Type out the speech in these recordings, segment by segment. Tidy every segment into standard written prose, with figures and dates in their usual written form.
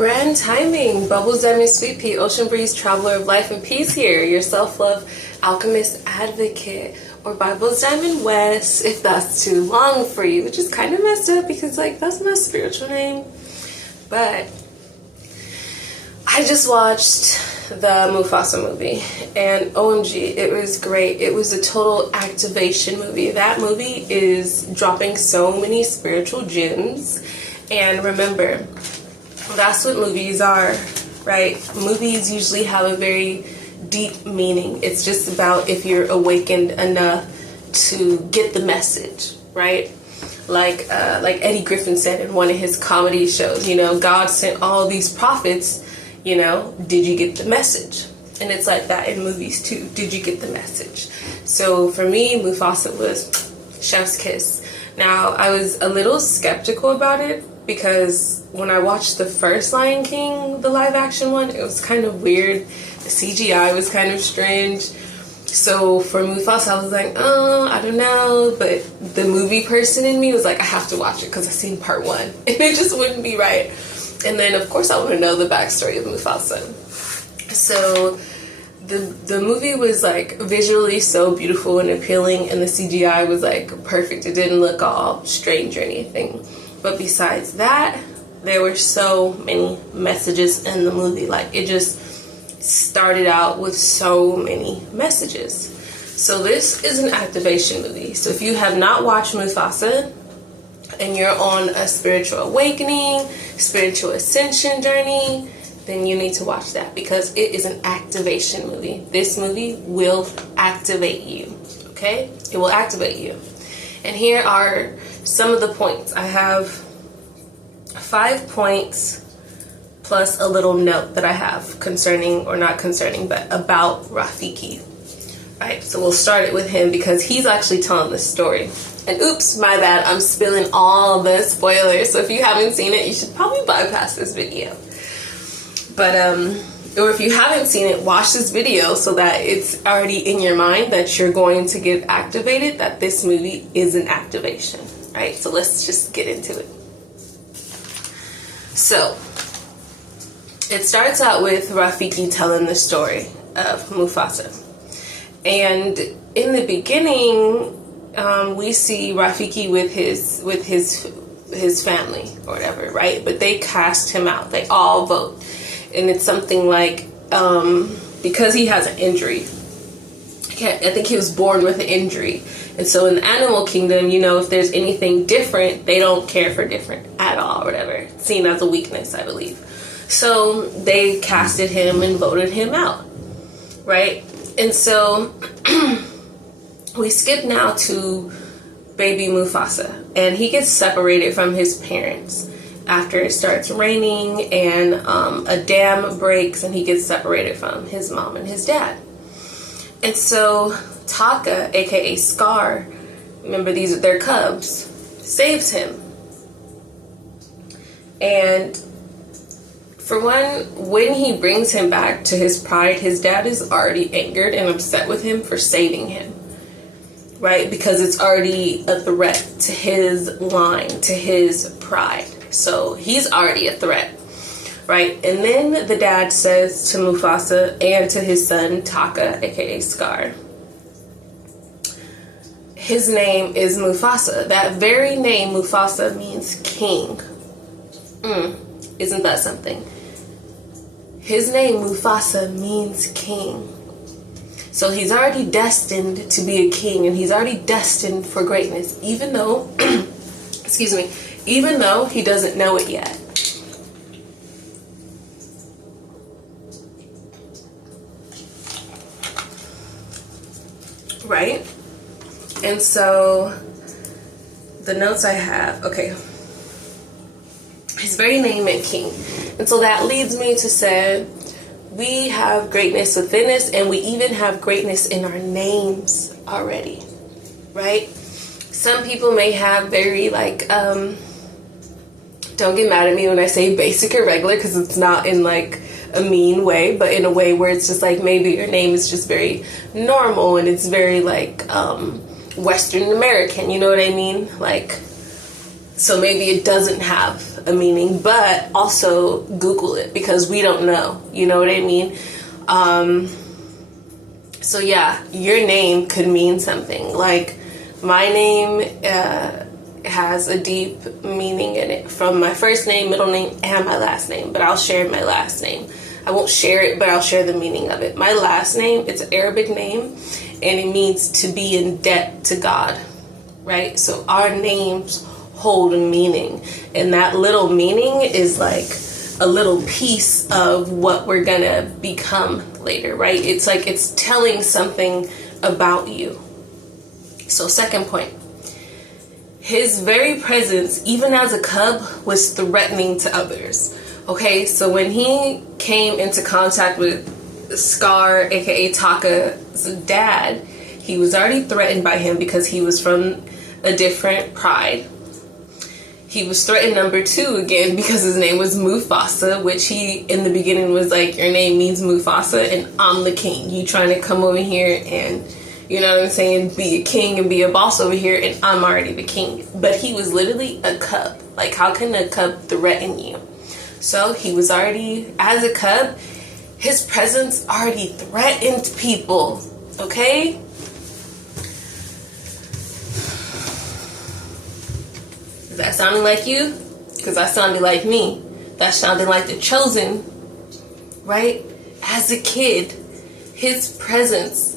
Grand timing, Bubbles, Diamond, Sweet Pea, Ocean Breeze, Traveler of Life and Peace here, your self-love alchemist advocate, or Bubbles, Diamond West, if that's too long for you, which is kind of messed up because that's my spiritual name. But I just watched the Mufasa movie, and OMG, it was great. It was a total activation movie. That movie is dropping so many spiritual gems, and remember, that's what movies are, right? Movies usually have a very deep meaning. It's just about if you're awakened enough to get the message, right? Like Eddie Griffin said in one of his comedy shows, God sent all these prophets, did you get the message? And it's like that in movies too. Did you get the message? So for me, Mufasa was chef's kiss. Now, I was a little skeptical about it because when I watched the first Lion King, the live action one, it was kind of weird. The CGI was kind of strange. So for Mufasa, I was like, oh, I don't know. But the movie person in me was like, I have to watch it because I've seen part one. And it just wouldn't be right. And then, of course, I want to know the backstory of Mufasa. So the movie was visually so beautiful and appealing, and the CGI was perfect. It didn't look all strange or anything. But besides that, there were so many messages in the movie. It just started out with so many messages. So this is an activation movie. So if you have not watched Mufasa and you're on a spiritual awakening, spiritual ascension journey, then you need to watch that because it is an activation movie. This movie will activate you, okay? It will activate you. And here are some of the points. I have 5 points plus a little note that I have concerning, or not concerning, but about Rafiki. Right, so we'll start it with him because he's actually telling the story. And oops, my bad, I'm spilling all the spoilers. So if you haven't seen it, you should probably bypass this video. But, or if you haven't seen it, watch this video so that it's already in your mind that you're going to get activated, that this movie is an activation. Right, so let's just get into it. So, it starts out with Rafiki telling the story of Mufasa. And in the beginning, we see Rafiki with his family or whatever, right? But they cast him out. They all vote. And it's something like, because he has an injury. I think he was born with an injury. And so in the animal kingdom, if there's anything different, they don't care for different at all or whatever. It's seen as a weakness, I believe. So they casted him and voted him out, right? And so we skip now to baby Mufasa, and he gets separated from his parents after it starts raining and a dam breaks and he gets separated from his mom and his dad. And so Taka, aka Scar, remember these are their cubs, saves him. And for one, when he brings him back to his pride, his dad is already angered and upset with him for saving him, right? Because it's already a threat to his line, to his pride. So he's already a threat, right? And then the dad says to Mufasa and to his son, Taka, aka Scar, his name is Mufasa. That very name, Mufasa, means king. Isn't that something? His name, Mufasa, means king. So he's already destined to be a king, and he's already destined for greatness, even though, even though he doesn't know it yet. Right? And so the notes I have, okay. His very name meant king. And so that leads me to say, we have greatness within us, and we even have greatness in our names already, right? Some people may have very don't get mad at me when I say basic or regular, because it's not in a mean way, but in a way where it's just maybe your name is just very normal and it's very Western American, you know what I mean? So maybe it doesn't have a meaning, but also Google it because we don't know. You know what I mean? So yeah, your name could mean something. Like my name has a deep meaning in it, from my first name, middle name, and my last name. But I'll share my last name. I won't share it, but I'll share the meaning of it. My last name, it's an Arabic name, and it means to be in debt to God, right? So our names hold a meaning, and that little meaning is like a little piece of what we're gonna become later, right? It's like it's telling something about you. So second point, his very presence, even as a cub, was threatening to others. Okay, so when he came into contact with Scar, aka Taka's dad, he was already threatened by him because he was from a different pride. He was threatened number 2 again because his name was Mufasa, which he in the beginning was like, your name means Mufasa and I'm the king. You trying to come over here and, you know what I'm saying, be a king and be a boss over here, and I'm already the king. But he was literally a cub. Like, how can a cub threaten you? So he was already, as a cub, his presence already threatened people. Okay? Is that sounding like you? Because that sounded like me. That sounded like the chosen, right? As a kid, his presence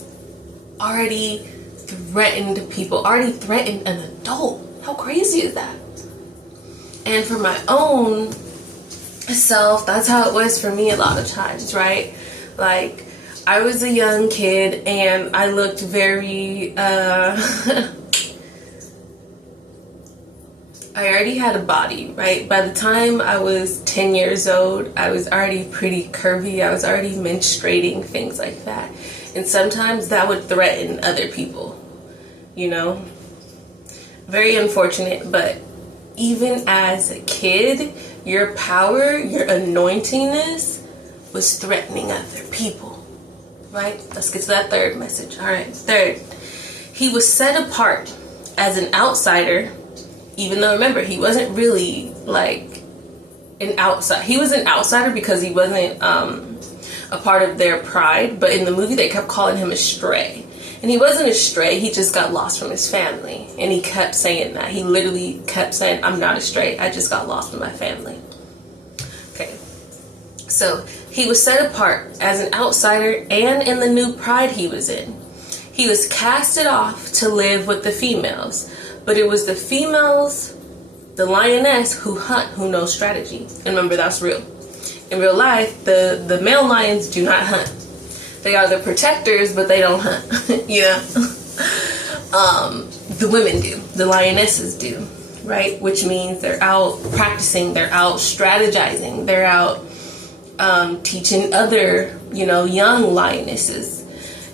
already threatened people, already threatened an adult. How crazy is that? And for my own self, that's how it was for me a lot of times, right? Like, I was a young kid and I looked very, I already had a body, right? By the time I was 10 years old, I was already pretty curvy. I was already menstruating, things like that. And sometimes that would threaten other people, you know? Very unfortunate, but even as a kid, your power, your anointingness was threatening other people, right? Let's get to that third message. All right, third. He was set apart as an outsider. Even though, remember, he wasn't really like an outsider. He was an outsider because he wasn't a part of their pride. But in the movie, they kept calling him a stray. And he wasn't a stray. He just got lost from his family. And he kept saying that. He literally kept saying, I'm not a stray. I just got lost from my family. Okay. So he was set apart as an outsider and in the new pride he was in. He was casted off to live with the females. But it was the females, the lioness, who hunt, who know strategy. And remember, that's real. In real life, the male lions do not hunt. They are the protectors, but they don't hunt. Yeah. The women do. The lionesses do. Right? Which means they're out practicing. They're out strategizing. They're out teaching other, young lionesses.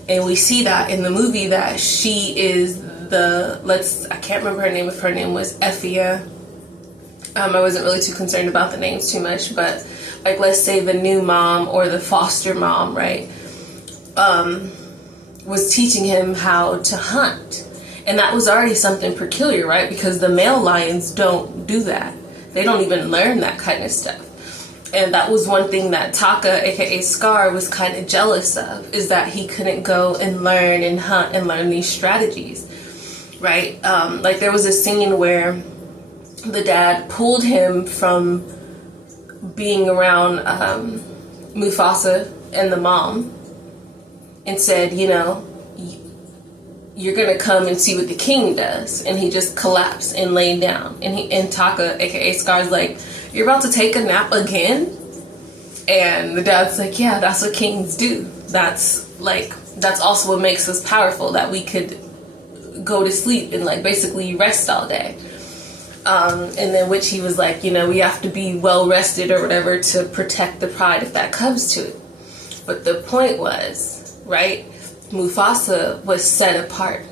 And we see that in the movie that she is I can't remember her name, if her name was Effia. I wasn't really too concerned about the names too much, but like, let's say the new mom or the foster mom, right, was teaching him how to hunt. And that was already something peculiar, right? Because the male lions don't do that. They don't even learn that kind of stuff. And that was one thing that Taka, aka Scar, was kind of jealous of, is that he couldn't go and learn and hunt and learn these strategies. Right? Like, there was a scene where the dad pulled him from being around Mufasa and the mom and said, you're going to come and see what the king does. And he just collapsed and laid down. And Taka, aka Scar's like, you're about to take a nap again? And the dad's like, yeah, that's what kings do. That's also what makes us powerful, that we could go to sleep and basically rest all day. And then which he was like, we have to be well rested or whatever to protect the pride if that comes to it. But the point was, right, Mufasa was set apart.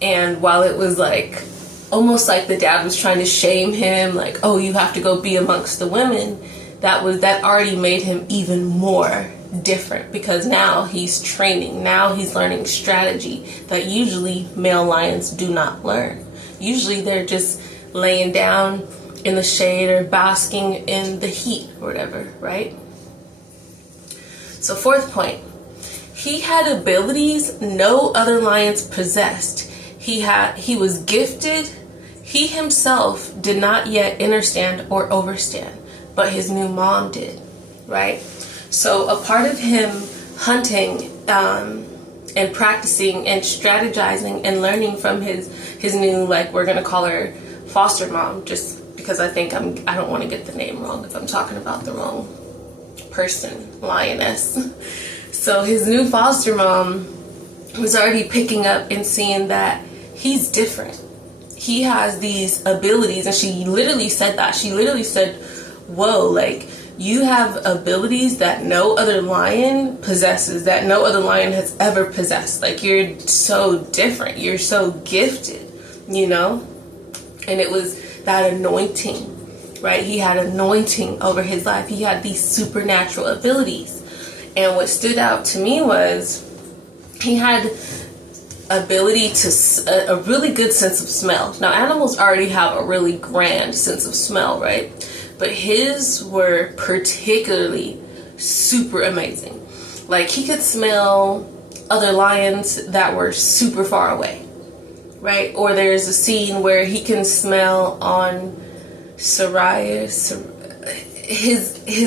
And while it was almost like the dad was trying to shame him, like, oh, you have to go be amongst the women, that already made him even more different, because now he's training, now he's learning strategy that usually male lions do not learn. Usually they're just laying down in the shade or basking in the heat or whatever, right? So 4th point, he had abilities no other lions possessed. He was gifted. He himself did not yet understand or overstand, but his new mom did, right? So a part of him hunting and practicing and strategizing and learning from his new, like, we're gonna call her foster mom, just because I think I don't want to get the name wrong if I'm talking about the wrong person, lioness. So his new foster mom was already picking up and seeing that he's different. He has these abilities, and she literally said that. She literally said, whoa, like, you have abilities that no other lion possesses, that no other lion has ever possessed. Like, you're so different. You're so gifted, you know? And it was that anointing, right? He had anointing over his life. He had these supernatural abilities. And what stood out to me was he had ability to a really good sense of smell. Now, animals already have a really grand sense of smell, right? But his were particularly super amazing. Like, he could smell other lions that were super far away, right? Or there's a scene where he can smell on his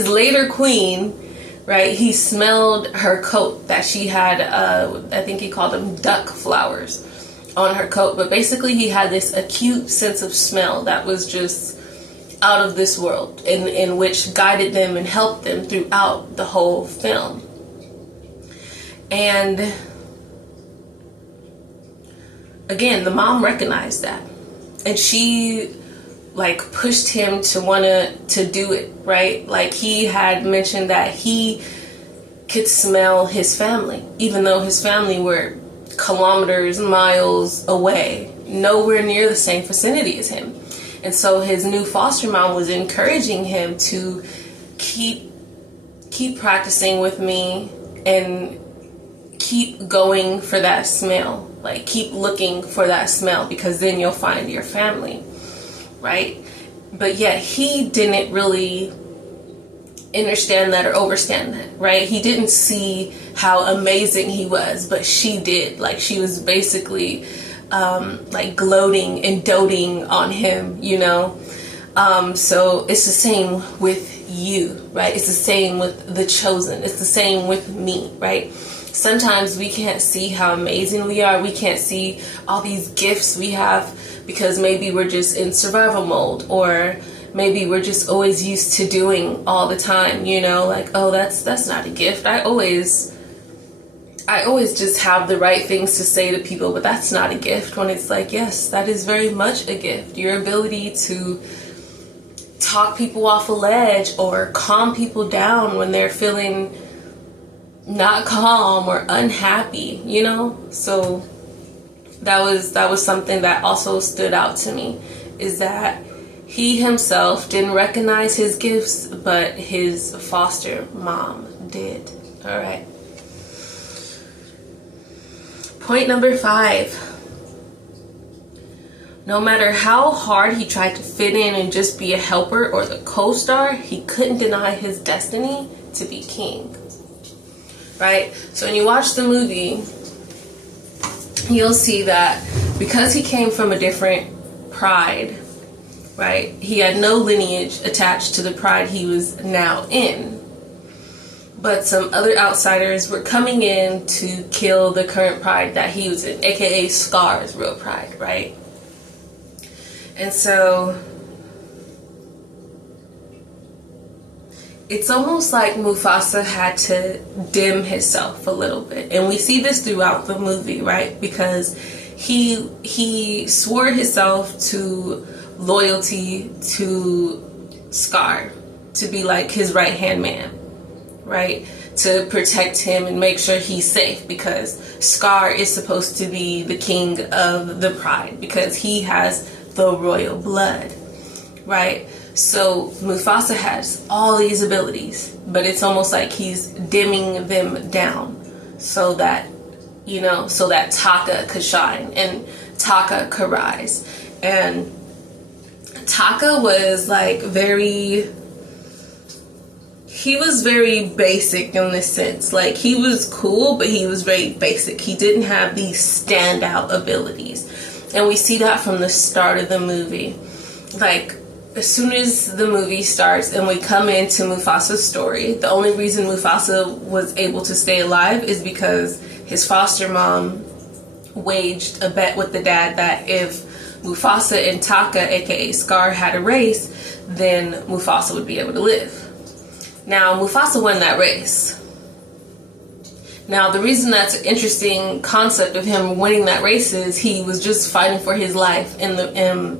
later queen, right? He smelled her coat that she had, I think he called them duck flowers on her coat. But basically he had this acute sense of smell that was just out of this world, in which guided them and helped them throughout the whole film. And again, the mom recognized that, and she like pushed him to wanna to do it, right? Like, he had mentioned that he could smell his family, even though his family were kilometers, miles away, nowhere near the same vicinity as him. And so his new foster mom was encouraging him to keep practicing with me and keep going for that smell. Like, keep looking for that smell, because then you'll find your family, right? But yet he didn't really understand that or overstand that, right? He didn't see how amazing he was, but she did. Like, she was basically like gloating and doting on him, you know? So it's the same with you, right? It's the same with the chosen. It's the same with me, right? Sometimes we can't see how amazing we are. We can't see all these gifts we have because maybe we're just in survival mode, or maybe we're just always used to doing all the time, you know? Like, oh, that's not a gift. I always just have the right things to say to people, but that's not a gift. When it's like, yes, that is very much a gift. Your ability to talk people off a ledge or calm people down when they're feeling not calm or unhappy, you know? So that was something that also stood out to me, is that he himself didn't recognize his gifts, but his foster mom did. All right. Point number 5. No matter how hard he tried to fit in and just be a helper or the co-star, he couldn't deny his destiny to be king. Right? So when you watch the movie, you'll see that because he came from a different pride, right? He had no lineage attached to the pride he was now in. But some other outsiders were coming in to kill the current pride that he was in, aka Scar's real pride, right? And so it's almost like Mufasa had to dim himself a little bit. And we see this throughout the movie, right? Because he swore himself to loyalty to Scar, to be like his right-hand man, right? To protect him and make sure he's safe, because Scar is supposed to be the king of the pride because he has the royal blood, right? So Mufasa has all these abilities, but it's almost like he's dimming them down so that, you know, so that Taka could shine and Taka could rise. And Taka was like he was very basic in this sense. Like, he was cool, but he was very basic. He didn't have these standout abilities. And we see that from the start of the movie. Like, as soon as the movie starts and we come into Mufasa's story, the only reason Mufasa was able to stay alive is because his foster mom waged a bet with the dad that if Mufasa and Taka, aka Scar, had a race, then Mufasa would be able to live. Now, Mufasa won that race. Now, the reason that's an interesting concept of him winning that race is he was just fighting for his life in the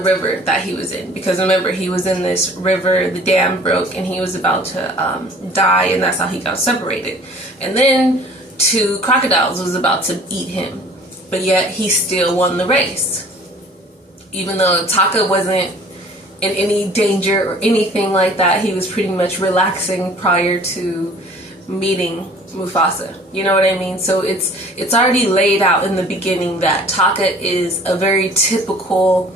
river that he was in. Because remember, he was in this river, the dam broke, and he was about to die, and that's how he got separated. And then 2 crocodiles was about to eat him, but yet he still won the race. Even though Taka wasn't in any danger or anything like that, he was pretty much relaxing prior to meeting Mufasa. You know what I mean? So it's already laid out in the beginning that Taka is a very typical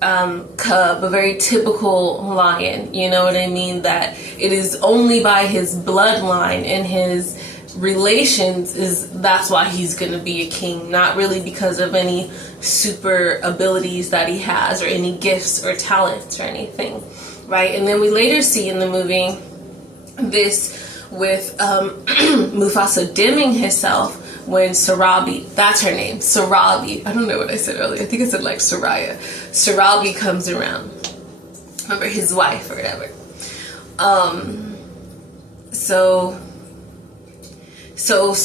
cub, a very typical lion. You know what I mean? That it is only by his bloodline and his relations that's why he's gonna be a king, not really because of any super abilities that he has or any gifts or talents or anything, right? And then we later see in the movie this with Mufasa dimming himself when Sarabi, that's her name, Sarabi, I don't know what I said earlier, I think I said like Soraya, Sarabi comes around, remember, his wife or whatever. So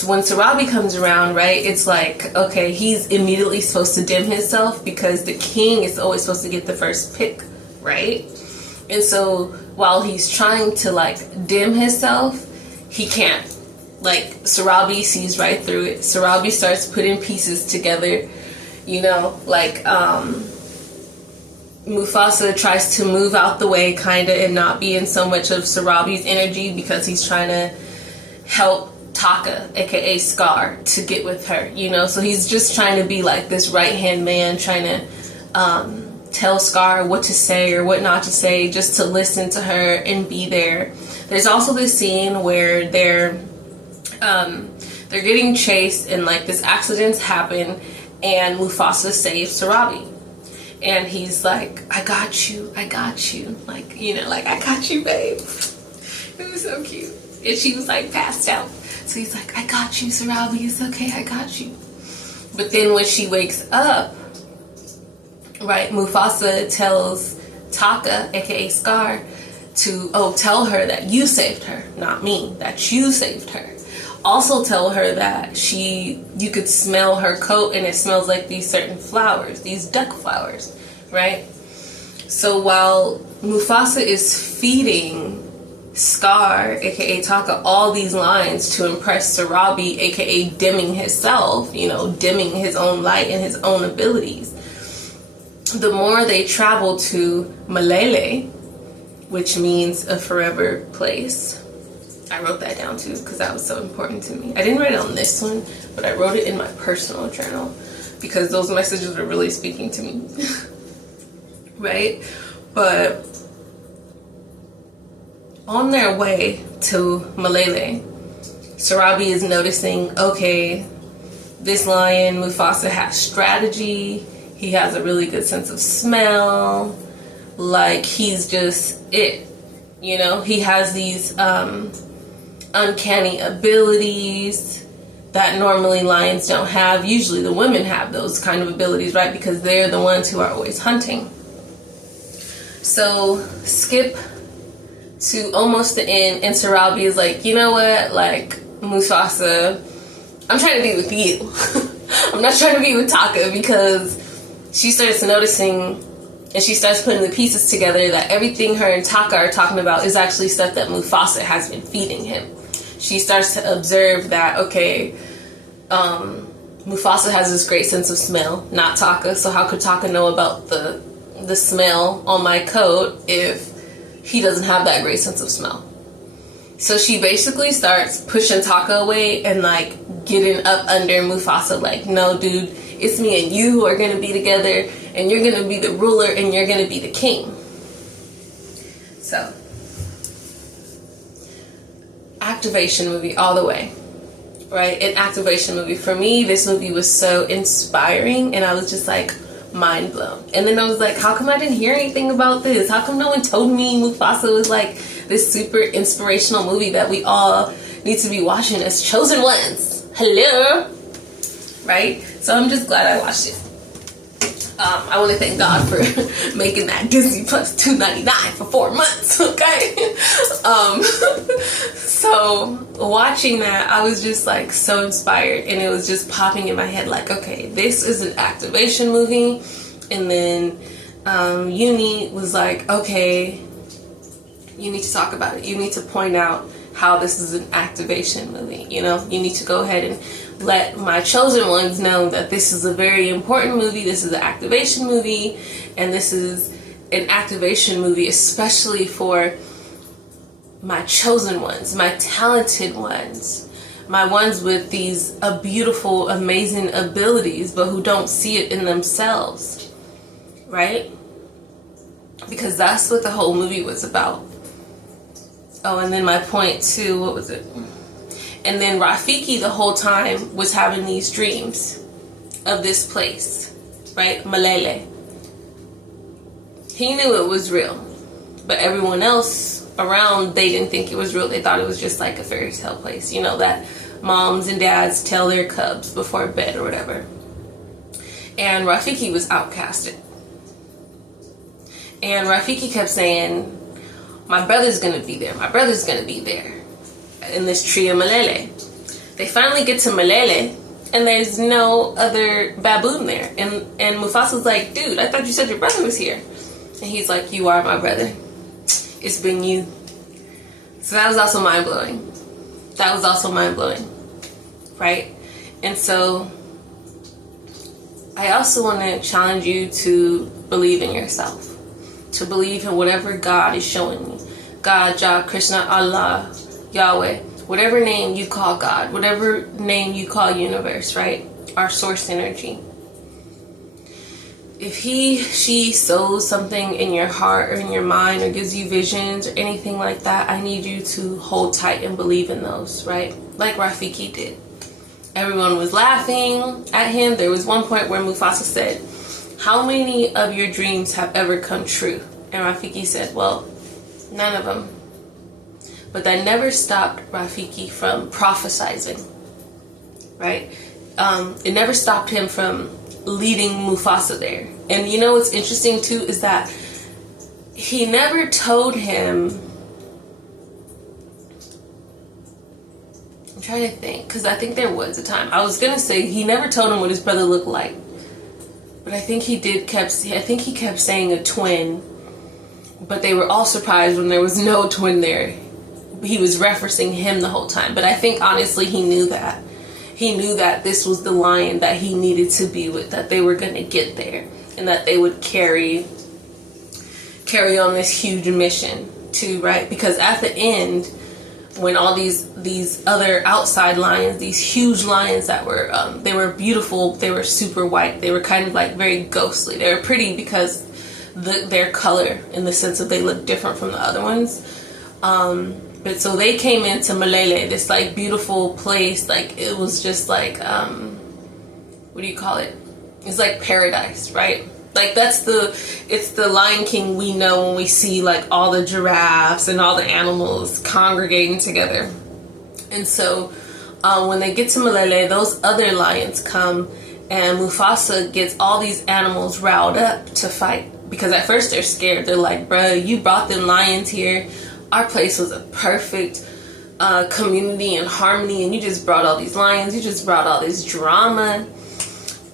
when Sarabi comes around, right, it's like, okay, he's immediately supposed to dim himself because the king is always supposed to get the first pick, right? And so while he's trying to like dim himself, he can't. Like, Sarabi sees right through it. Sarabi starts putting pieces together, you know, like Mufasa tries to move out the way kind of and not be in so much of Sarabi's energy because he's trying to help Taka, aka Scar, to get with her, you know. So he's just trying to be like this right-hand man, trying to tell Scar what to say or what not to say, just to listen to her and be there. There's also this scene where they're getting chased and like this accidents happen and Mufasa saves Sarabi. And he's like, I got you. Like, you know, like, I got you, babe. It was so cute. And she was like passed out. So he's like, I got you, Sarabi, it's okay, I got you. But then when she wakes up, right, Mufasa tells Taka, aka Scar, to, tell her that you saved her, not me, that you saved her. Also tell her that you could smell her coat and it smells like these certain flowers, these duck flowers, right? So while Mufasa is feeding Scar, aka Taka, all these lines to impress Sarabi, aka dimming himself, you know, dimming his own light and his own abilities, the more they travel to Malele, which means a forever place. I wrote that down too because that was so important to me. I didn't write it on this one, but I wrote it in my personal journal because those messages were really speaking to me. Right? But on their way to Malele, Sarabi is noticing, okay, this lion, Mufasa, has strategy. He has a really good sense of smell. Like, he's just it. You know, he has these uncanny abilities that normally lions don't have. Usually the women have those kind of abilities, right? Because they're the ones who are always hunting. So, skip to almost the end, and Sarabi is like, you know what, like, Mufasa, I'm trying to be with you. I'm not trying to be with Taka, because she starts noticing and she starts putting the pieces together that everything her and Taka are talking about is actually stuff that Mufasa has been feeding him. She starts to observe that, okay, Mufasa has this great sense of smell, not Taka, so how could Taka know about the smell on my coat if he doesn't have that great sense of smell? So she basically starts pushing Taka away and like getting up under Mufasa, like, no dude, it's me and you who are gonna be together. and you're going to be the ruler, and you're going to be the king. So, activation movie all the way, right? An activation movie. For me, this movie was so inspiring, and I was just like mind blown. And then I was like, how come I didn't hear anything about this? How come no one told me Mufasa was like this super inspirational movie that we all need to be watching as chosen ones? Hello, right? So I'm just glad I watched it. I want to thank God for making that Disney Plus $2.99 for 4 months. Okay. So watching that, I was just like so inspired, and it was just popping in my head like, okay, this is an activation movie. And then Uni was like, okay, you need to talk about it. You need to point out how this is an activation movie. You know, you need to go ahead and let my chosen ones know that this is a very important movie. This is an activation movie, and this is an activation movie especially for my chosen ones, my talented ones, my ones with these beautiful, amazing abilities, but who don't see it in themselves, right? Because that's what the whole movie was about. Oh, and then my point too, what was it? And then Rafiki the whole time was having these dreams of this place, right? Malele. He knew it was real, but everyone else around, they didn't think it was real. They thought it was just like a fairy tale place, you know, that moms and dads tell their cubs before bed or whatever. And Rafiki was outcasted. And Rafiki kept saying, my brother's gonna be there. My brother's gonna be there. In this tree of Malele. They finally get to Malele, and there's no other baboon there. And Mufasa's like, dude, I thought you said your brother was here. And he's like, you are my brother. It's been you. So that was also mind-blowing. That was also mind-blowing. Right? And so I also want to challenge you to believe in yourself. To believe in whatever God is showing you. God, Jah, Krishna, Allah, Yahweh, whatever name you call God, whatever name you call universe, right? Our source energy. If he, she sows something in your heart or in your mind or gives you visions or anything like that, I need you to hold tight and believe in those, right? Like Rafiki did. Everyone was laughing at him. There was one point where Mufasa said, how many of your dreams have ever come true? And Rafiki said, well, none of them. But that never stopped Rafiki from prophesizing, right? It never stopped him from leading Mufasa there. And you know what's interesting too is that he never told him, I'm trying to think, because I think there was a time. I was going to say he never told him what his brother looked like. But I think he kept saying a twin. But they were all surprised when there was no twin there. He was referencing him the whole time. But I think honestly he knew that. He knew that this was the lion that he needed to be with, that they were going to get there, and that they would carry on this huge mission too, right? Because at the end, when all these other outside lions, these huge lions that were they were beautiful, they were super white, they were kind of like very ghostly. They were pretty because their color, in the sense that they looked different from the other ones. But so they came into Malele, this like beautiful place, like it was just like what do you call it? It's like paradise, right? Like it's the Lion King we know when we see like all the giraffes and all the animals congregating together. And so when they get to Malele, those other lions come, and Mufasa gets all these animals riled up to fight. Because at first they're scared. They're like, bruh, you brought them lions here. Our place was a perfect community and harmony, and you just brought all these lions. You just brought all this drama.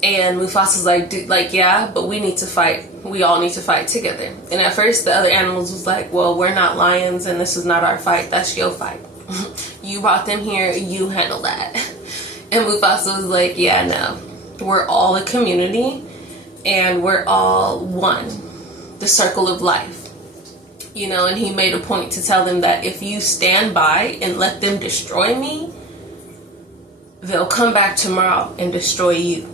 And Mufasa's like, yeah, but we need to fight. We all need to fight together. And at first the other animals was like, well, we're not lions, and this is not our fight. That's your fight. You brought them here. You handle that. And Mufasa was like, yeah, no. We're all a community, and we're all one. The circle of life. You know, and he made a point to tell them that if you stand by and let them destroy me, they'll come back tomorrow and destroy you.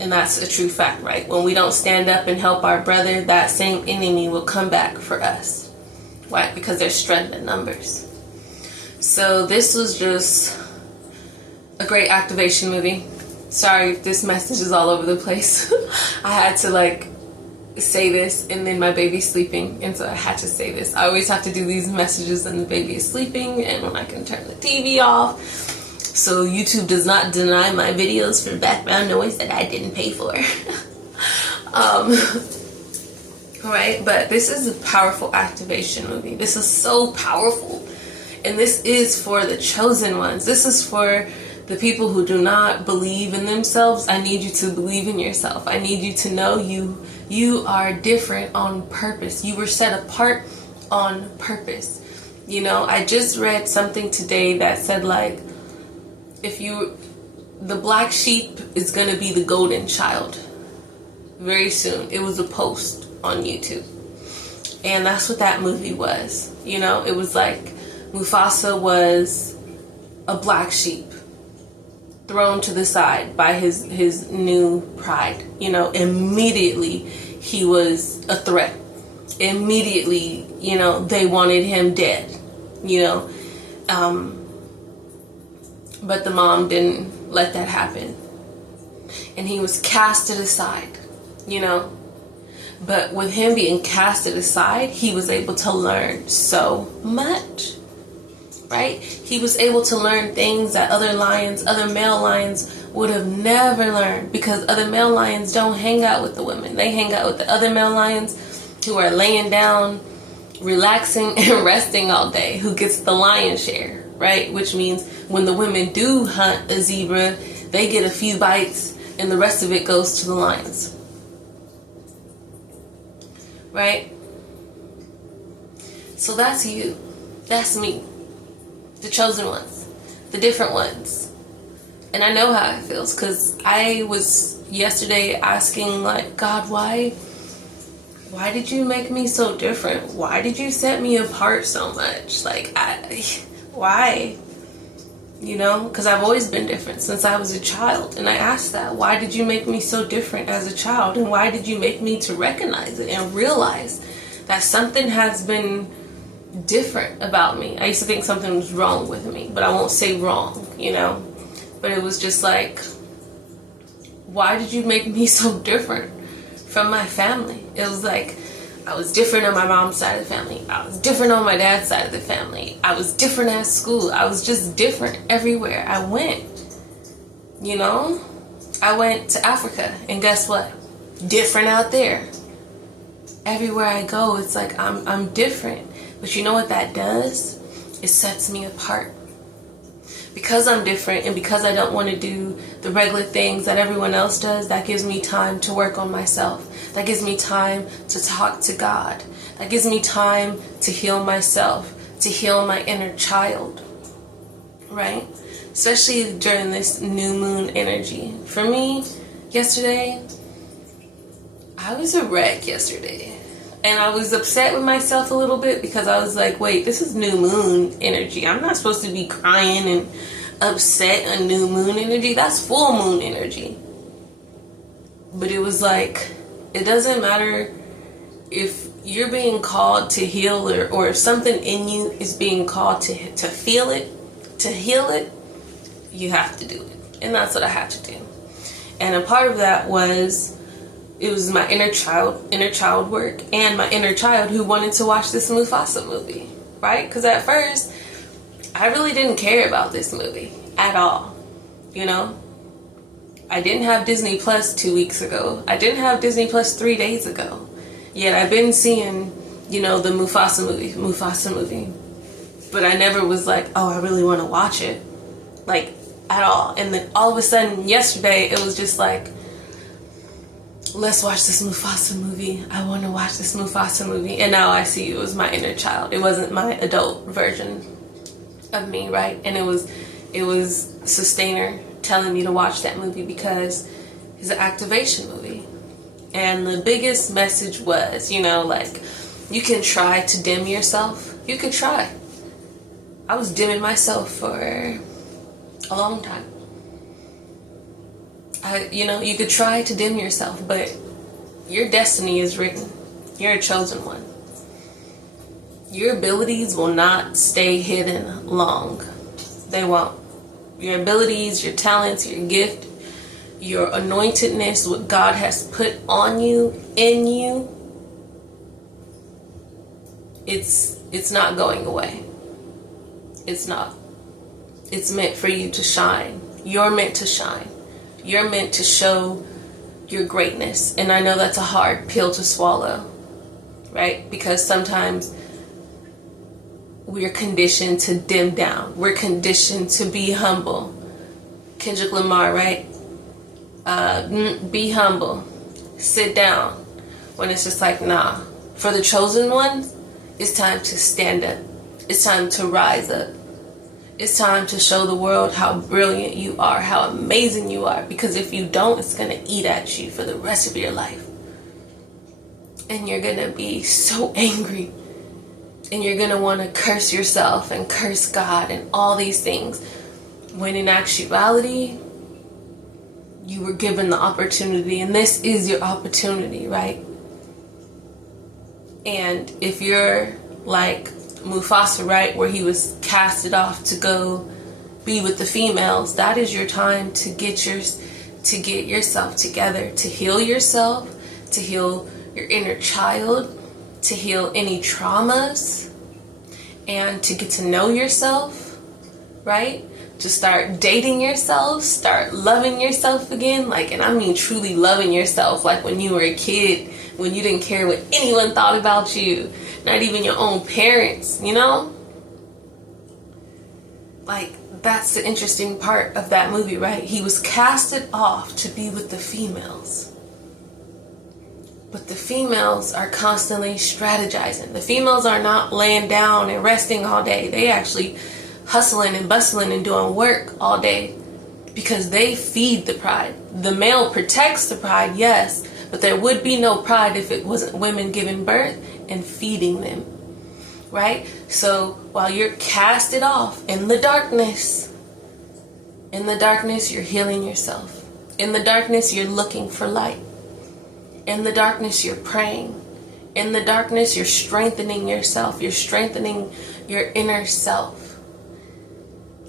And that's a true fact, right? When we don't stand up and help our brother, that same enemy will come back for us. Why? Because there's strength in numbers. So this was just a great activation movie. Sorry if this message is all over the place. I had to like say this, and then my baby's sleeping, and so I had to say this. I always have to do these messages when the baby is sleeping and when I can turn the TV off, so YouTube does not deny my videos for background noise that I didn't pay for. Alright, but this is a powerful activation movie. This is so powerful, and this is for the chosen ones. This is for the people who do not believe in themselves. I need you to believe in yourself. I need you to know you are different on purpose. You were set apart on purpose. You know, I just read something today that said like, the black sheep is going to be the golden child very soon. It was a post on YouTube. And that's what that movie was. You know, it was like Mufasa was a black sheep thrown to the side by his new pride. You know, immediately he was a threat. Immediately, you know, they wanted him dead, you know. But the mom didn't let that happen. And he was casted aside, you know. But with him being casted aside, he was able to learn so much. Right? He was able to learn things that other male lions would have never learned, because other male lions don't hang out with the women. They hang out with the other male lions who are laying down, relaxing and resting all day, who gets the lion's share, right? Which means when the women do hunt a zebra, they get a few bites and the rest of it goes to the lions. Right? So that's you. That's me. The chosen ones, the different ones. And I know how it feels, because I was yesterday asking like, God, why did you make me so different? Why did you set me apart so much? Like, why? You know, because I've always been different since I was a child. And I asked that, why did you make me so different as a child? And why did you make me to recognize it and realize that something has been different about me? I used to think something was wrong with me, but I won't say wrong, you know. But it was just like, why did you make me so different from my family? It was like, I was different on my mom's side of the family. I was different on my dad's side of the family. I was different at school. I was just different everywhere I went. You know? I went to Africa, and guess what? Different out there. Everywhere I go, it's like I'm different. But you know what that does? It sets me apart. Because I'm different, and because I don't want to do the regular things that everyone else does, that gives me time to work on myself. That gives me time to talk to God. That gives me time to heal myself, to heal my inner child. Right? Especially during this new moon energy. For me, yesterday, I was a wreck yesterday. And I was upset with myself a little bit, because I was like, wait, this is new moon energy. I'm not supposed to be crying and upset on new moon energy. That's full moon energy. But it was like, it doesn't matter if you're being called to heal, or if something in you is being called to feel it, to heal it, you have to do it. And that's what I had to do. And a part of that was, it was my inner child work, and my inner child who wanted to watch this Mufasa movie, right? Because at first, I really didn't care about this movie at all, you know? I didn't have Disney Plus 2 weeks ago. I didn't have Disney Plus 3 days ago. Yet I've been seeing, you know, the Mufasa movie. But I never was like, oh, I really want to watch it, like, at all. And then all of a sudden, yesterday, it was just like, let's watch this Mufasa movie. I want to watch this Mufasa movie. And now I see it was my inner child. It wasn't my adult version of me, right? And it was Sustainer telling me to watch that movie, because it's an activation movie. And the biggest message was, you know, like, you can try to dim yourself. You can try. I was dimming myself for a long time. You could try to dim yourself, but your destiny is written. You're a chosen one. Your abilities will not stay hidden long. They won't. Your abilities, your talents, your gift, your anointedness, what God has put on you, in you, it's not going away. It's not. It's meant for you to shine. You're meant to shine. You're meant to show your greatness. And I know that's a hard pill to swallow, right? Because sometimes we're conditioned to dim down. We're conditioned to be humble. Kendrick Lamar, right? Be humble. Sit down. When it's just like, nah. For the chosen ones, it's time to stand up. It's time to rise up. It's time to show the world how brilliant you are, how amazing you are. Because if you don't, it's going to eat at you for the rest of your life. And you're going to be so angry. And you're going to want to curse yourself and curse God and all these things. When in actuality, you were given the opportunity. And this is your opportunity, right? And if you're like Mufasa, right, where he was casted off to go be with the females, that is your time to get yourself together, to heal yourself, to heal your inner child, to heal any traumas, and to get to know yourself, right? To start dating yourself, start loving yourself again, and I mean truly loving yourself, like when you were a kid, when you didn't care what anyone thought about you, not even your own parents, That's the interesting part of that movie, right? He was casted off to be with the females. But the females are constantly strategizing. The females are not laying down and resting all day. They actually hustling and bustling and doing work all day because they feed the pride. The male protects the pride, yes, but there would be no pride if it wasn't women giving birth and feeding them, right? So while you're casted off in the darkness, you're healing yourself. In the darkness, you're looking for light. In the darkness, you're praying. In the darkness, you're strengthening yourself. You're strengthening your inner self.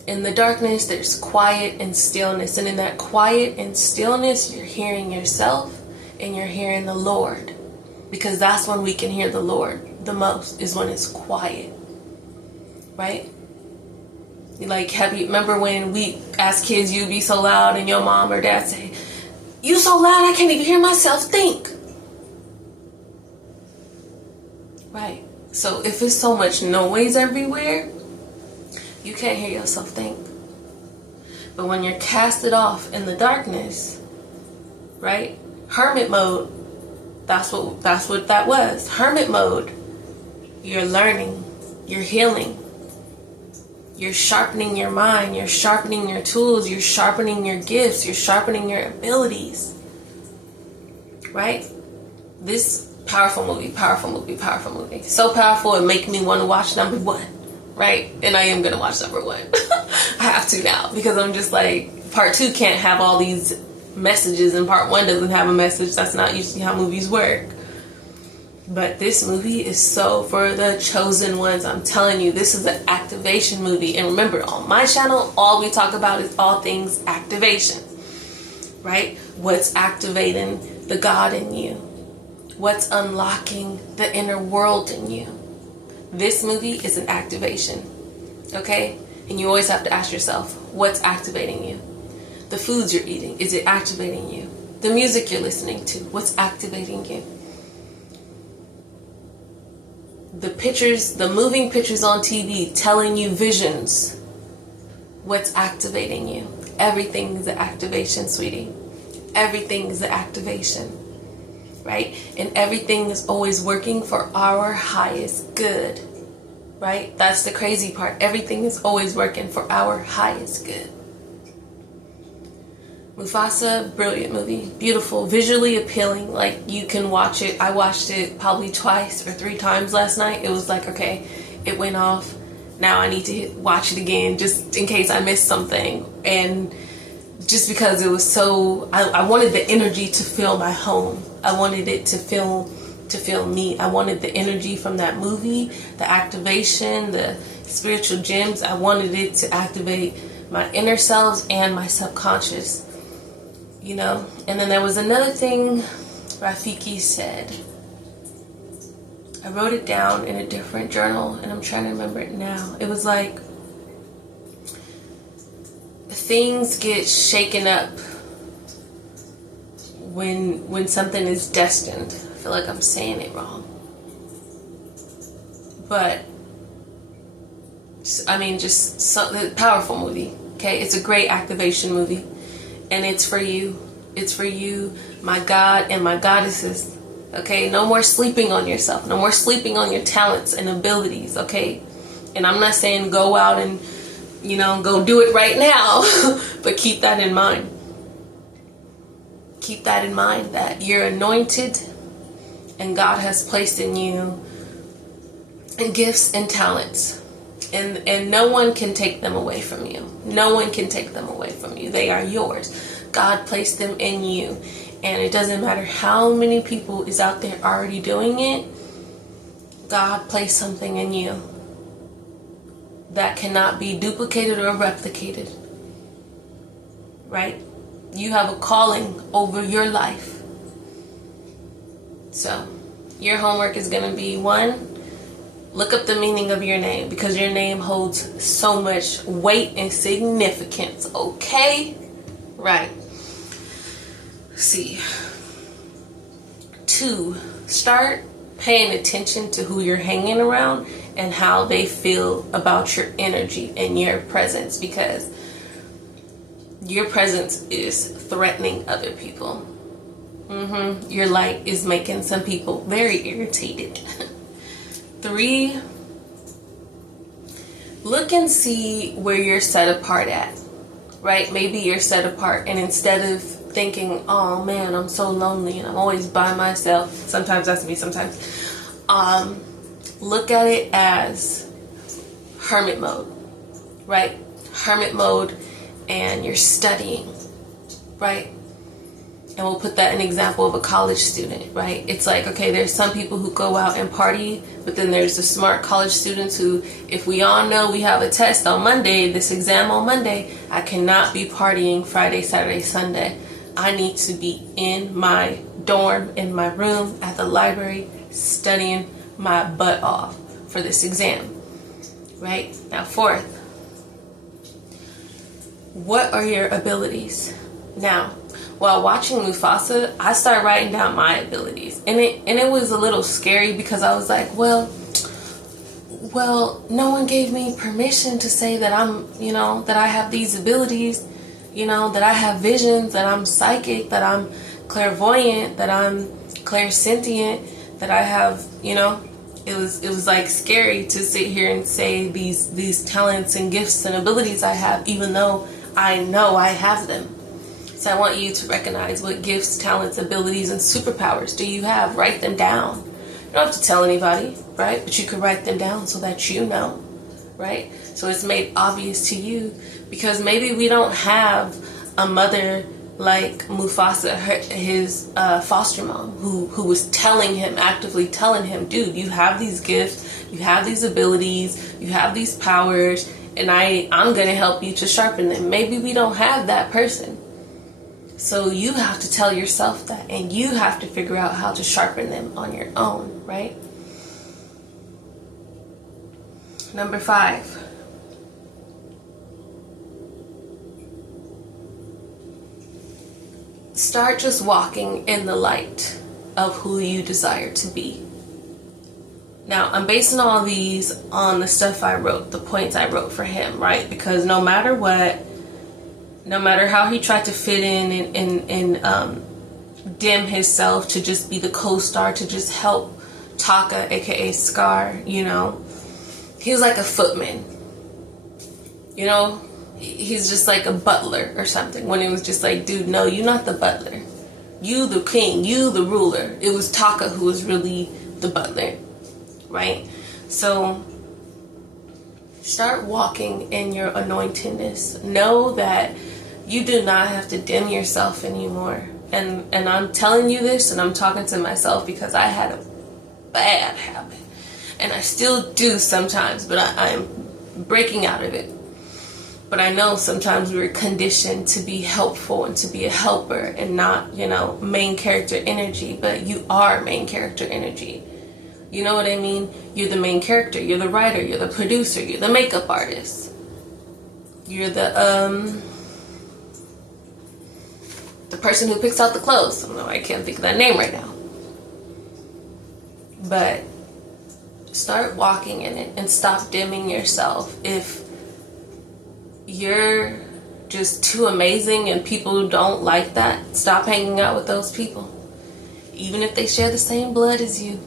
In the darkness, there's quiet and stillness. And in that quiet and stillness, you're hearing yourself and you're hearing the Lord. Because that's when we can hear the Lord the most, is when it's quiet. Right? Remember when we, as kids, you'd be so loud and your mom or dad say, "You so loud, I can't even hear myself think." Right. So if it's so much noise everywhere, you can't hear yourself think. But when you're casted off in the darkness, right? Hermit mode. That's what that was. Hermit mode. You're learning. You're healing. You're sharpening your mind. You're sharpening your tools. You're sharpening your gifts. You're sharpening your abilities. Right? This powerful movie. So powerful, it makes me want to watch number 1. Right? And I am going to watch number 1. I have to now. Because I'm just like, part 2 can't have all these messages and part 1 doesn't have a message. That's not usually how movies work. But this movie is so for the chosen ones. I'm telling you, this is an activation movie. And remember, on my channel, all we talk about is all things activation. Right? What's activating the God in you? What's unlocking the inner world in you? This movie is an activation. Okay? And you always have to ask yourself, what's activating you? The foods you're eating, is it activating you? The music you're listening to, what's activating you? The pictures, the moving pictures on TV telling you visions, what's activating you? Everything is an activation, sweetie. Everything is an activation, right? And everything is always working for our highest good, right? That's the crazy part. Everything is always working for our highest good. Mufasa, brilliant movie, beautiful, visually appealing. Like, you can watch it. I watched it probably 2 or 3 times last night. It was like, okay, it went off. Now I need to watch it again just in case I missed something. And just because it was so, I wanted the energy to fill my home. I wanted it to fill me. I wanted the energy from that movie, the activation, the spiritual gems. I wanted it to activate my inner selves and my subconscious, you know. And then there was another thing Rafiki said. I wrote it down in a different journal and I'm trying to remember it now. It was like, things get shaken up when something is destined. I feel like I'm saying it wrong. But I mean, just so powerful movie. Okay, it's a great activation movie, and it's for you. It's for you, my God and my goddesses. Okay, no more sleeping on yourself. No more sleeping on your talents and abilities. Okay, and I'm not saying go out and, you know, go do it right now, but keep that in mind. Keep that in mind, that you're anointed and God has placed in you gifts and talents. And no one can take them away from you. No one can take them away from you. They are yours. God placed them in you. And it doesn't matter how many people is out there already doing it. God placed something in you that cannot be duplicated or replicated. Right? You have a calling over your life. So, your homework is going to be, 1, look up the meaning of your name, because your name holds so much weight and significance. Okay? Right. See. 2, start paying attention to who you're hanging around and how they feel about your energy and your presence, because your presence is threatening other people. Your light is making some people very irritated. 3, look and see where you're set apart at, right? Maybe you're set apart, and instead of thinking, oh man, I'm so lonely and I'm always by myself, sometimes that's me sometimes, look at it as hermit mode, right? Hermit mode, and you're studying, right? And we'll put that in example of a college student, right? It's like, okay, there's some people who go out and party, but then there's the smart college students who, if we all know we have a test on Monday, this exam on Monday, I cannot be partying Friday, Saturday, Sunday. I need to be in my dorm, in my room, at the library, studying my butt off for this exam, right? Now, 4th, what are your abilities? Now, while watching Mufasa, I started writing down my abilities, and it was a little scary, because I was like, well, no one gave me permission to say that I'm, you know, that I have these abilities, you know, that I have visions, that I'm psychic, that I'm clairvoyant, that I'm clairsentient, that I have, you know, it was like scary to sit here and say these talents and gifts and abilities I have, even though I know I have them. So I want you to recognize what gifts, talents, abilities, and superpowers do you have. Write them down. You don't have to tell anybody, right? But you can write them down so that you know, right? So it's made obvious to you, because maybe we don't have a mother like Mufasa, his foster mom, who was telling him, actively telling him, dude, you have these gifts, you have these abilities, you have these powers, and I'm going to help you to sharpen them. Maybe we don't have that person. So you have to tell yourself that, and you have to figure out how to sharpen them on your own, right? Number 5. Start just walking in the light of who you desire to be. Now, I'm basing all these on the stuff I wrote, the points I wrote for him, right? Because no matter what, no matter how he tried to fit in and dim himself to just be the co-star, to just help Taka, aka Scar, you know, he was like a footman, you know, he's just like a butler or something, when it was just like, dude, no, you're not the butler, you the king, you the ruler. It was Taka who was really the butler, right? So start walking in your anointedness. Know that You do not have to dim yourself anymore. And I'm telling you this, and I'm talking to myself, because I had a bad habit. And I still do sometimes, but I'm breaking out of it. But I know sometimes we were conditioned to be helpful and to be a helper and not, main character energy. But you are main character energy. You know what I mean? You're the main character. You're the writer. You're the producer. You're the makeup artist. You're the person who picks out the clothes. I can't think of that name right now. But start walking in it and stop dimming yourself. If you're just too amazing and people don't like that, stop hanging out with those people. Even if they share the same blood as you.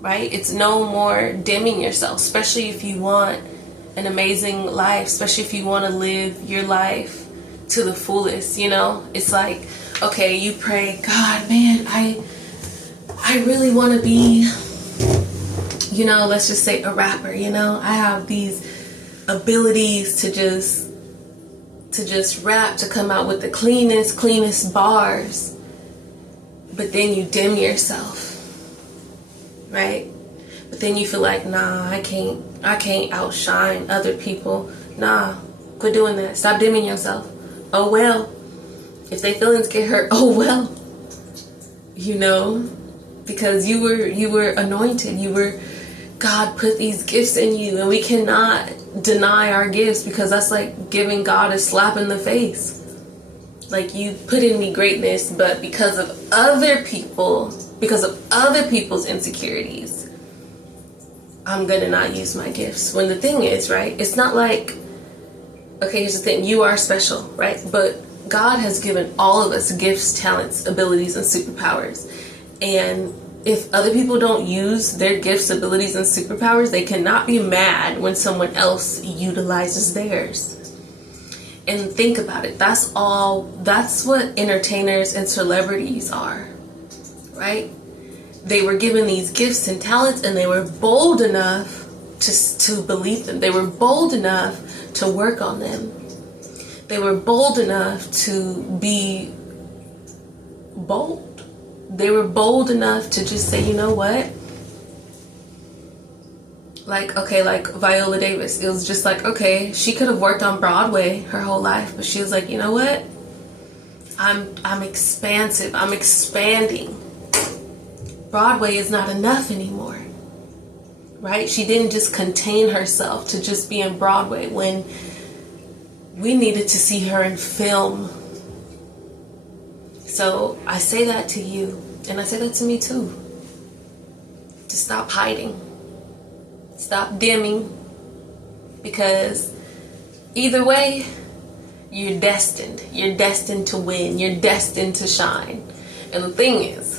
Right? It's no more dimming yourself, especially if you want an amazing life, especially if you want to live your life to the fullest, It's like, okay, you pray, God, man, I really want to be, let's just say a rapper, I have these abilities to just rap, to come out with the cleanest bars. But then you dim yourself, right? But then you feel like, nah, I can't outshine other people. Nah, quit doing that. Stop dimming yourself. Oh well. If their feelings get hurt, oh well. Because you were anointed. God put these gifts in you, and we cannot deny our gifts, because that's like giving God a slap in the face. Like, you put in me greatness, but because of other people's insecurities, I'm gonna not use my gifts. When the thing is, right, it's not like, okay, here's the thing, you are special, right? But God has given all of us gifts, talents, abilities, and superpowers. And if other people don't use their gifts, abilities, and superpowers, they cannot be mad when someone else utilizes theirs. And think about it. That's what entertainers and celebrities are, right? They were given these gifts and talents, and they were bold enough to believe them. They were bold enough to work on them. They were bold enough to be bold. They were bold enough to just say, you know what? Like Viola Davis. It was just like, okay, she could have worked on Broadway her whole life, but she was like, you know what? I'm expansive. I'm expanding. Broadway is not enough anymore. Right? She didn't just contain herself to just be in Broadway when we needed to see her in film. So I say that to you, and I say that to me too. To stop hiding. Stop dimming. Because either way, you're destined. You're destined to win. You're destined to shine. And the thing is,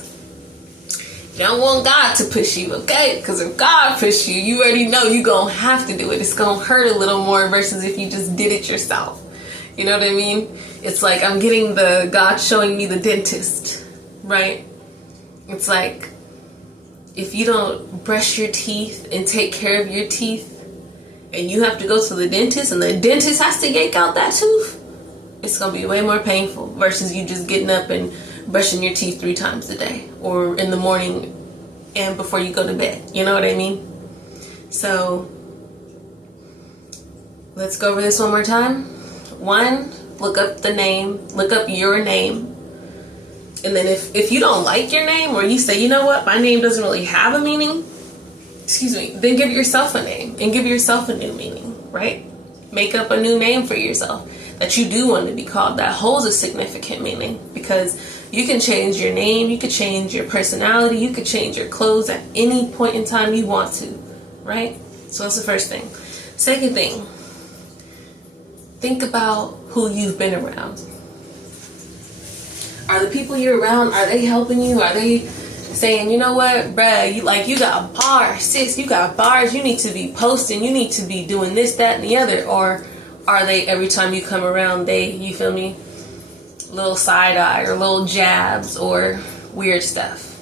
you don't want God to push you, okay? Because if God pushes you, you already know you're going to have to do it. It's going to hurt a little more versus if you just did it yourself. You know what I mean? It's like I'm getting God showing me the dentist, right? It's like, if you don't brush your teeth and take care of your teeth, and you have to go to the dentist, and the dentist has to yank out that tooth, it's going to be way more painful versus you just getting up and brushing your teeth 3 times a day, or in the morning and before you go to bed. You know what I mean? So let's go over this one more time. 1, look up the name, look up your name. And then if you don't like your name, or you say, you know what, my name doesn't really have a meaning, then give yourself a name and give yourself a new meaning, right? Make up a new name for yourself that you do want to be called, that holds a significant meaning, because you can change your name, you could change your personality, you could change your clothes at any point in time you want to, right? So that's the first thing. Second thing, think about who you've been around. Are the people you're around, are they helping you? Are they saying, you know what, bruh, you got bars, sis, you got bars, you need to be posting, you need to be doing this, that, and the other? Or are they, every time you come around, you feel me, little side eye or little jabs or weird stuff,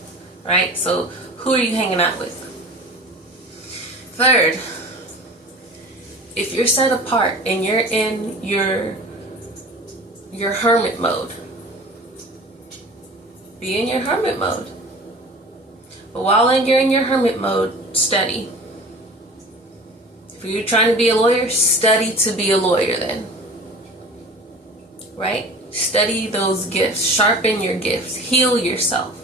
right? So who are you hanging out with? Third, If you're set apart and you're in your hermit mode, be in your hermit mode. But while you're in your hermit mode, study. If you're trying to be a lawyer, study to be a lawyer then. Right? Study those gifts. Sharpen your gifts. Heal yourself.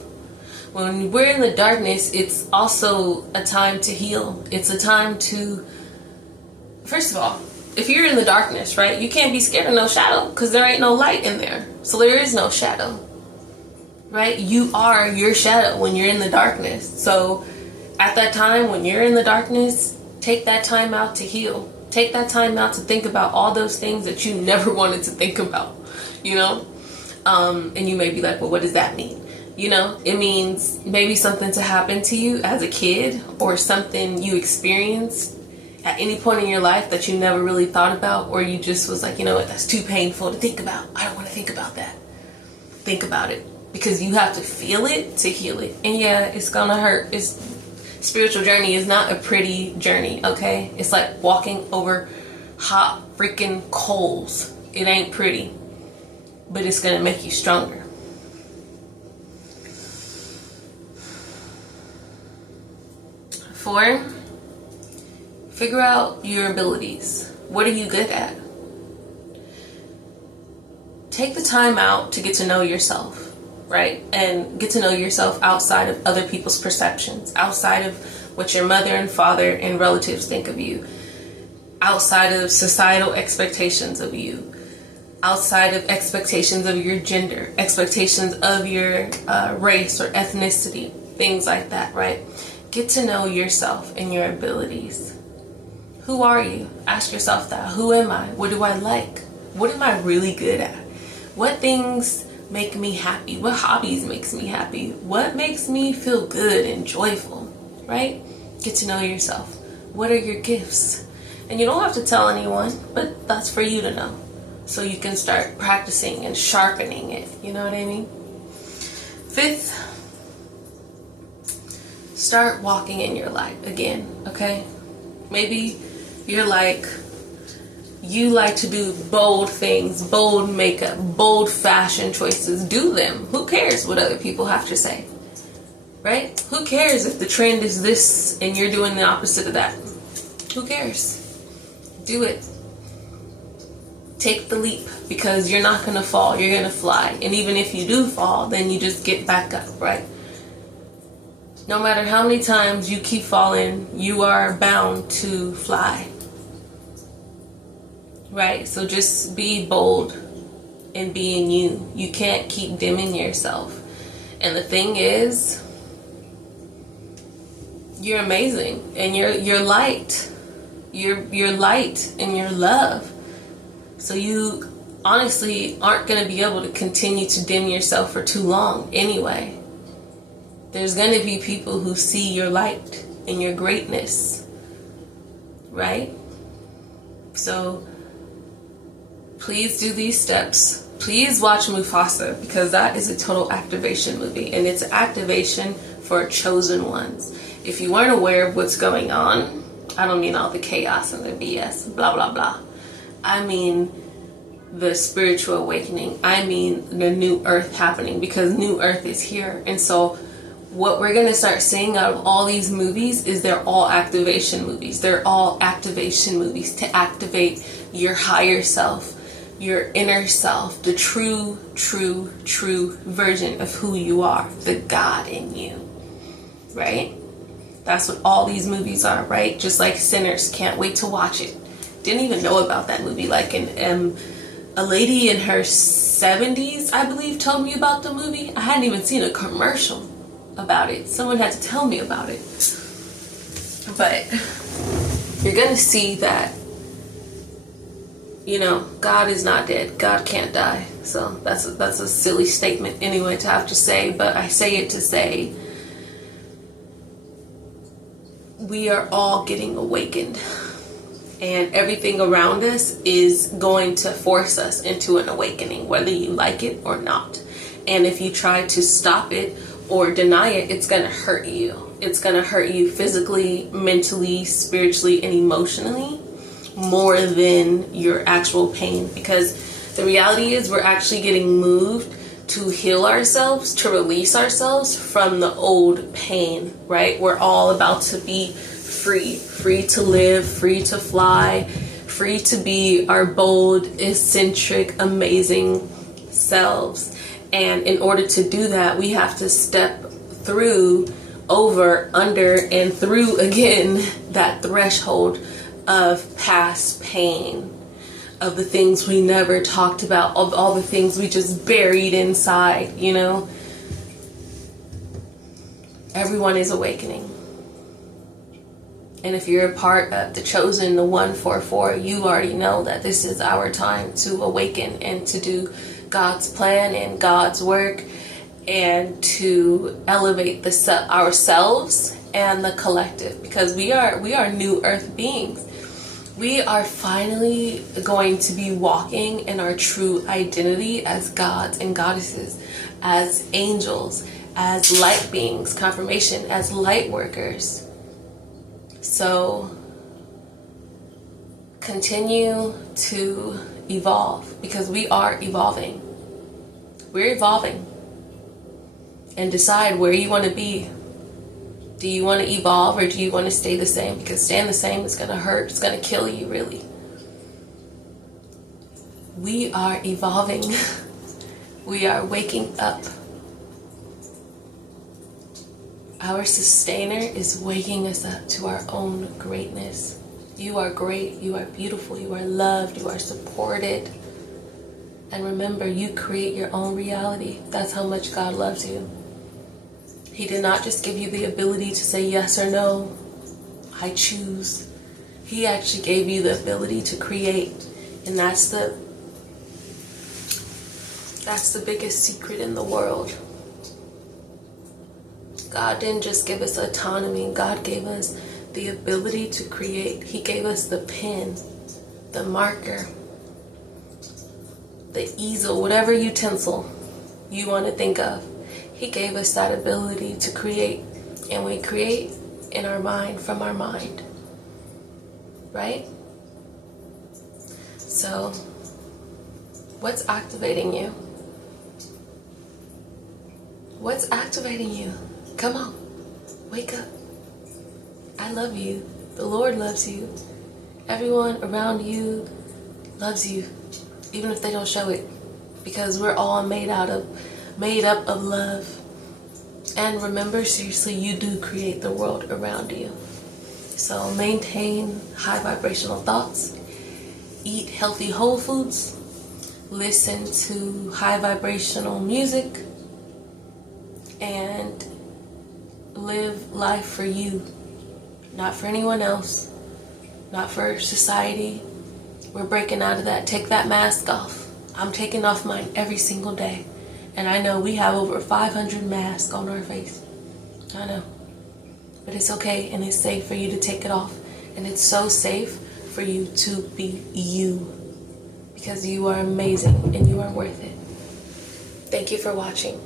When we're in the darkness, it's also a time to heal. It's a time to, first of all, if you're in the darkness, right, you can't be scared of no shadow because there ain't no light in there. So there is no shadow. Right? You are your shadow when you're in the darkness. So at that time, when you're in the darkness, take that time out to heal. Take that time out to think about all those things that you never wanted to think about, you know? And you may be like, well, what does that mean? You know, it means maybe something to happen to you as a kid or something you experienced at any point in your life that you never really thought about, or you just was like, you know what, that's too painful to think about. I don't want to think about that. Think about it because you have to feel it to heal it. And yeah, it's going to hurt. Spiritual journey is not a pretty journey, okay? It's like walking over hot freaking coals. It ain't pretty, but it's gonna make you stronger. 4, figure out your abilities. What are you good at? Take the time out to get to know yourself. Right? And get to know yourself outside of other people's perceptions, outside of what your mother and father and relatives think of you, outside of societal expectations of you, outside of expectations of your gender, expectations of your race or ethnicity, things like that, right? Get to know yourself and your abilities. Who are you? Ask yourself that. Who am I? What do I like? What am I really good at? What things make me happy? What hobbies makes me happy? What makes me feel good and joyful, right? Get to know yourself. What are your gifts? And you don't have to tell anyone, but that's for you to know. So you can start practicing and sharpening it. You know what I mean? 5th, start walking in your light again, okay? Maybe you're like, you like to do bold things, bold makeup, bold fashion choices. Do them. Who cares what other people have to say? Right? Who cares if the trend is this and you're doing the opposite of that? Who cares? Do it. Take the leap because you're not going to fall. You're going to fly. And even if you do fall, then you just get back up, right? No matter how many times you keep falling, you are bound to fly. Right? So just be bold in being you. You can't keep dimming yourself. And the thing is, you're amazing and you're light. You're light and you're love. So you honestly aren't going to be able to continue to dim yourself for too long anyway. There's going to be people who see your light and your greatness. Right? So please do these steps. Please watch Mufasa because that is a total activation movie. And it's an activation for chosen ones. If you weren't aware of what's going on, I don't mean all the chaos and the BS, blah, blah, blah. I mean the spiritual awakening. I mean the new earth happening because new earth is here. And so what we're going to start seeing out of all these movies is they're all activation movies. They're all activation movies to activate your higher self, your inner self, the true version of who you are, the God in you, right? That's what all these movies are, right? Just like Sinners, can't wait to watch it. Didn't even know about that movie. Like a lady in her 70s, I believe, told me about the movie. I hadn't even seen a commercial about it. Someone had to tell me about it. But you're gonna see that, you know, God is not dead. God can't die. So that's a silly statement anyway to have to say, but I say it to say we are all getting awakened. And everything around us is going to force us into an awakening, whether you like it or not. And if you try to stop it or deny it, it's going to hurt you. It's going to hurt you physically, mentally, spiritually, and emotionally. more than your actual pain, because the reality is we're actually getting moved to heal ourselves, to release ourselves from the old pain, right? We're all about to be free to live, free to fly, free to be our bold, eccentric, amazing selves. And in order to do that, we have to step through, over, under, and through again that threshold of past pain, of the things we never talked about, of all the things we just buried inside, you know? Everyone is awakening. And if you're a part of the chosen, the 144, you already know that this is our time to awaken and to do God's plan and God's work, and to elevate ourselves and the collective, because we are new earth beings. We are finally going to be walking in our true identity as gods and goddesses, as angels, as light beings, confirmation, as light workers. So continue to evolve, because we are evolving. We're evolving. And decide where you want to be. Do you want to evolve, or do you want to stay the same? Because staying the same is going to hurt. It's going to kill you, really. We are evolving. We are waking up. Our sustainer is waking us up to our own greatness. You are great. You are beautiful. You are loved. You are supported. And remember, you create your own reality. That's how much God loves you. He did not just give you the ability to say yes or no, I choose. He actually gave you the ability to create. And that's the biggest secret in the world. God didn't just give us autonomy. God gave us the ability to create. He gave us the pen, the marker, the easel, whatever utensil you want to think of. He gave us that ability to create, and we create in our mind, from our mind, right? So, what's activating you? What's activating you? Come on, wake up. I love you. The Lord loves you. Everyone around you loves you, even if they don't show it, because we're all made up of love. And remember, seriously, you do create the world around you. So maintain high vibrational thoughts, eat healthy whole foods, listen to high vibrational music, and live life for you, not for anyone else, not for society. We're breaking out of that. Take that mask off. I'm taking off mine every single day. And I know we have over 500 masks on our face. I know. But it's okay, and it's safe for you to take it off. And it's so safe for you to be you. Because you are amazing and you are worth it. Thank you for watching.